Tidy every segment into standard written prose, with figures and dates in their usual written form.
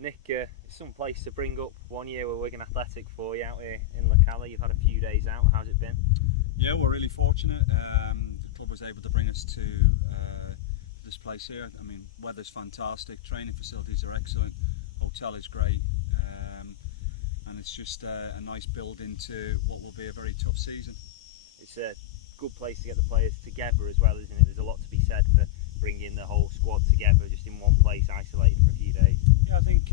Nick, it's some place to bring up. 1 year with Wigan Athletic for you out here in La Cala. You've had a few days out. How's it been? Yeah, we're really fortunate. The club was able to bring us to this place here. I mean, weather's fantastic, training facilities are excellent, hotel is great, and it's just a nice build into what will be a very tough season. It's a good place to get the players together as well, isn't it? There's a lot to be said for bringing the whole squad together just in one place, isolated for a few days. Yeah, I think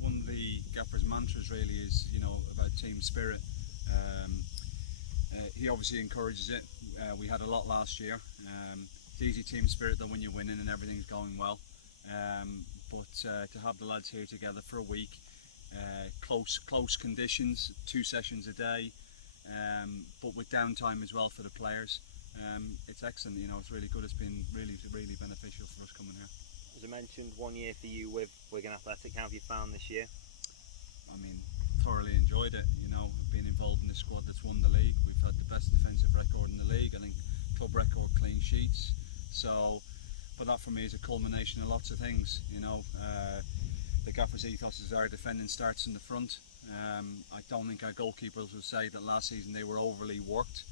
one of the gaffer's mantras really is, about team spirit. He obviously encourages it. We had a lot last year. It's easy team spirit though when you're winning and everything's going well. But to have the lads here together for a week, close conditions, 2 sessions a day, but with downtime as well for the players. It's excellent. It's really good. It's been really beneficial for us coming here. As I mentioned, 1 year for you with Wigan Athletic. How have you found this year? I mean, thoroughly enjoyed it. Being involved in the squad that's won the league. We've had the best defensive record in the league. I think club record clean sheets. But that for me is a culmination of lots of things. The gaffer's ethos is our defending starts in the front. I don't think our goalkeepers would say that last season they were overly worked,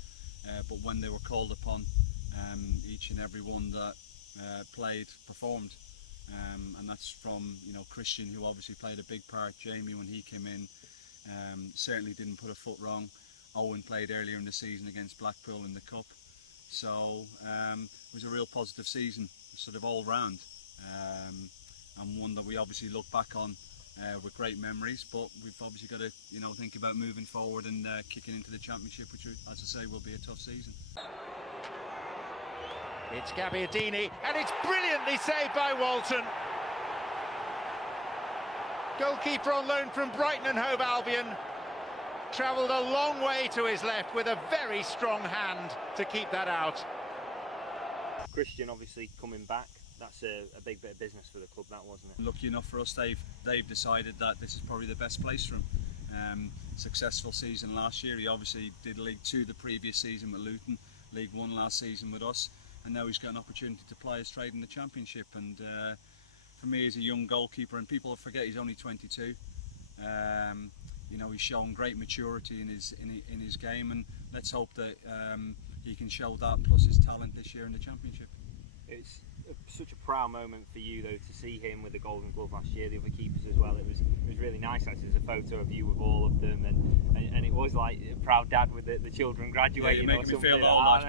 but when they were called upon, each and every one that played performed. And that's from Christian, who obviously played a big part. Jamie, when he came in, certainly didn't put a foot wrong. Owen played earlier in the season against Blackpool in the Cup. So it was a real positive season, sort of all round, and one that we obviously look back on with great memories. But we've obviously got to think about moving forward and kicking into the Championship, which, as I say, will be a tough season. It's Gabbiadini, and it's brilliantly saved by Walton. Goalkeeper on loan from Brighton and Hove Albion travelled a long way to his left with a very strong hand to keep that out. Christian obviously coming back. That's a big bit of business for the club, that wasn't it? Lucky enough for us, they've decided that this is probably the best place for him. Successful season last year. He obviously did League 2 the previous season with Luton, League 1 last season with us, and now he's got an opportunity to play us trade in the Championship. And for me, as a young goalkeeper, and people forget he's only 22, he's shown great maturity in his game, and let's hope that he can show that plus his talent this year in the Championship. It's such a proud moment for you though to see him with the Golden Glove last year, the other keepers as well. It was really nice actually. There's a photo of you with all of them, and it was like a proud dad with the children graduating. Yeah, you're making me feel old,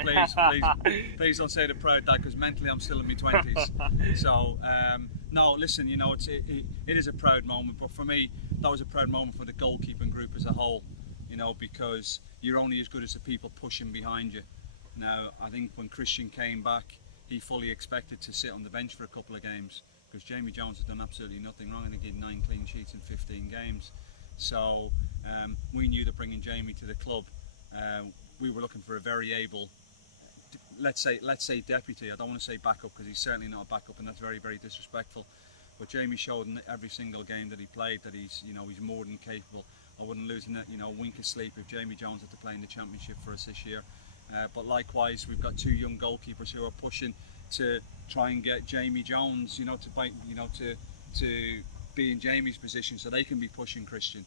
please don't say the proud dad, because mentally I'm still in my 20s. So no, listen, it is a proud moment, but for me that was a proud moment for the goalkeeping group as a whole, because you're only as good as the people pushing behind you. Now I think when Christian came back, he fully expected to sit on the bench for a couple of games, because Jamie Jones has done absolutely nothing wrong. I think he had 9 clean sheets in 15 games. So we knew that bringing Jamie to the club, we were looking for a very able, let's say deputy. I don't want to say backup, because he's certainly not a backup, and that's very disrespectful. But Jamie showed in every single game that he played that he's more than capable. I wouldn't lose a wink of sleep if Jamie Jones had to play in the Championship for us this year. But likewise, we've got 2 young goalkeepers who are pushing to try and get Jamie Jones, to be in Jamie's position, so they can be pushing Christian.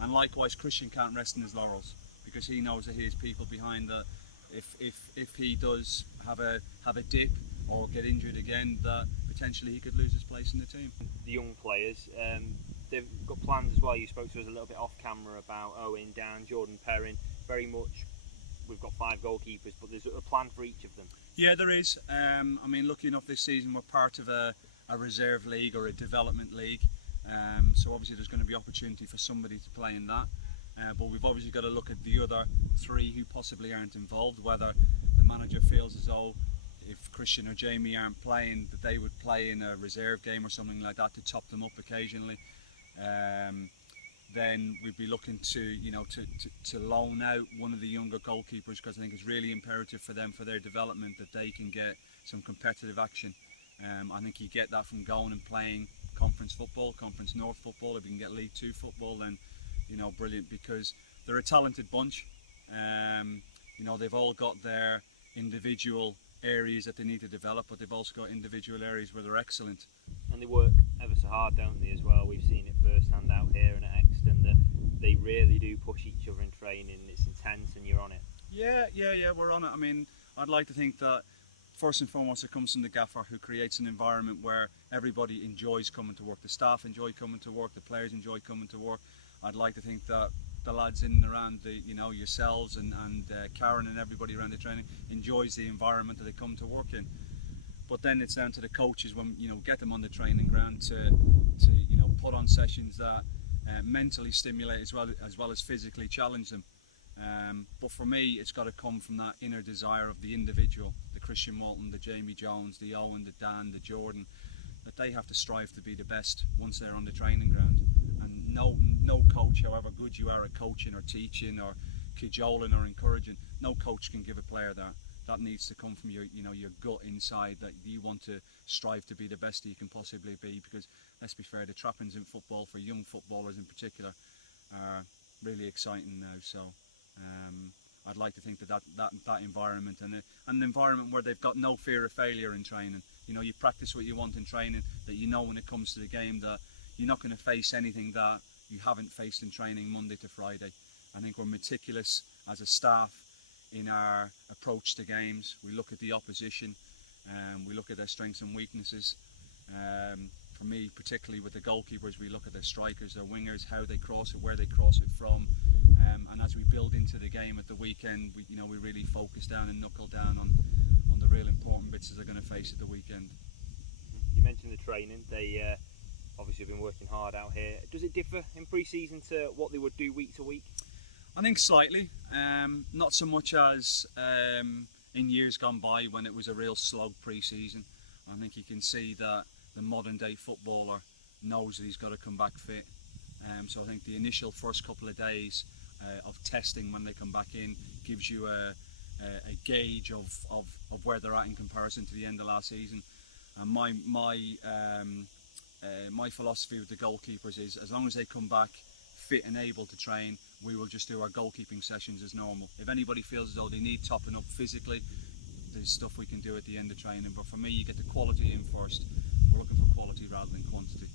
And likewise, Christian can't rest in his laurels, because he knows that he has people behind that. If he does have a dip or get injured again, that potentially he could lose his place in the team. The young players, they've got plans as well. You spoke to us a little bit off camera about Owen, Dan, Jordan, Perrin. Very much. We've got 5 goalkeepers, but there's a plan for each of them. Yeah, there is. I mean, lucky enough this season we're part of a reserve league or a development league. So obviously there's going to be opportunity for somebody to play in that. But we've obviously got to look at the other 3 who possibly aren't involved, whether the manager feels as though if Christian or Jamie aren't playing, that they would play in a reserve game or something like that to top them up occasionally. Then we'd be looking to loan out one of the younger goalkeepers, because I think it's really imperative for them, for their development, that they can get some competitive action. I think you get that from going and playing Conference football, Conference North football. If you can get League 2 football, then brilliant, because they're a talented bunch. They've all got their individual areas that they need to develop, but they've also got individual areas where they're excellent. and they work ever so hard, don't they, as well? We've seen it firsthand out here and at Exton that they really do push each other in training. It's intense and you're on it. Yeah, we're on it. I mean, I'd like to think that first and foremost it comes from the gaffer, who creates an environment where everybody enjoys coming to work. The staff enjoy coming to work, the players enjoy coming to work. I'd like to think that the lads in and around yourselves and Karen and everybody around the training enjoys the environment that they come to work in. But then it's down to the coaches when get them on the training ground to put on sessions that mentally stimulate as well as physically challenge them. But for me, it's got to come from that inner desire of the individual, the Christian Walton, the Jamie Jones, the Owen, the Dan, the Jordan, that they have to strive to be the best once they're on the training ground. And no coach, however good you are at coaching or teaching or cajoling or encouraging, no coach can give a player that. That needs to come from your gut inside, that you want to strive to be the best that you can possibly be. Because let's be fair, the trappings in football for young footballers in particular are really exciting now. So I'd like to think that environment and an environment where they've got no fear of failure in training. You practice what you want in training, that when it comes to the game that you're not going to face anything that you haven't faced in training Monday to Friday. I think we're meticulous as a staff in our approach to games. We look at the opposition, we look at their strengths and weaknesses. For me, particularly with the goalkeepers, we look at their strikers, their wingers, how they cross it, where they cross it from. And as we build into the game at the weekend, we really focus down and knuckle down on the real important bits that they're going to face at the weekend. You mentioned the training. They obviously have been working hard out here. Does it differ in pre-season to what they would do week to week? I think slightly. Not so much as in years gone by when it was a real slog pre-season. I think you can see that the modern day footballer knows that he's got to come back fit. So I think the initial first couple of days of testing when they come back in gives you a gauge of where they're at in comparison to the end of last season. And my philosophy with the goalkeepers is, as long as they come back fit and able to train, we will just do our goalkeeping sessions as normal. If anybody feels as though they need topping up physically, there's stuff we can do at the end of training. But for me, you get the quality in first. We're looking for quality rather than quantity.